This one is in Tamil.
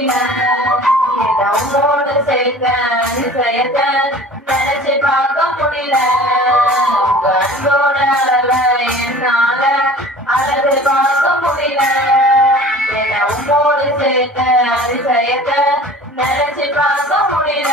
முடியல உன்னோடு சேர்த்த அதிசயத்தை நினைச்சு பார்க்க முடியல உங்க அன்போட அளவை என்னால அளந்து பார்க்க முடியல உன்னோடு சேர்த்த அதிசயத்தை நினைச்சு பார்க்க முடியல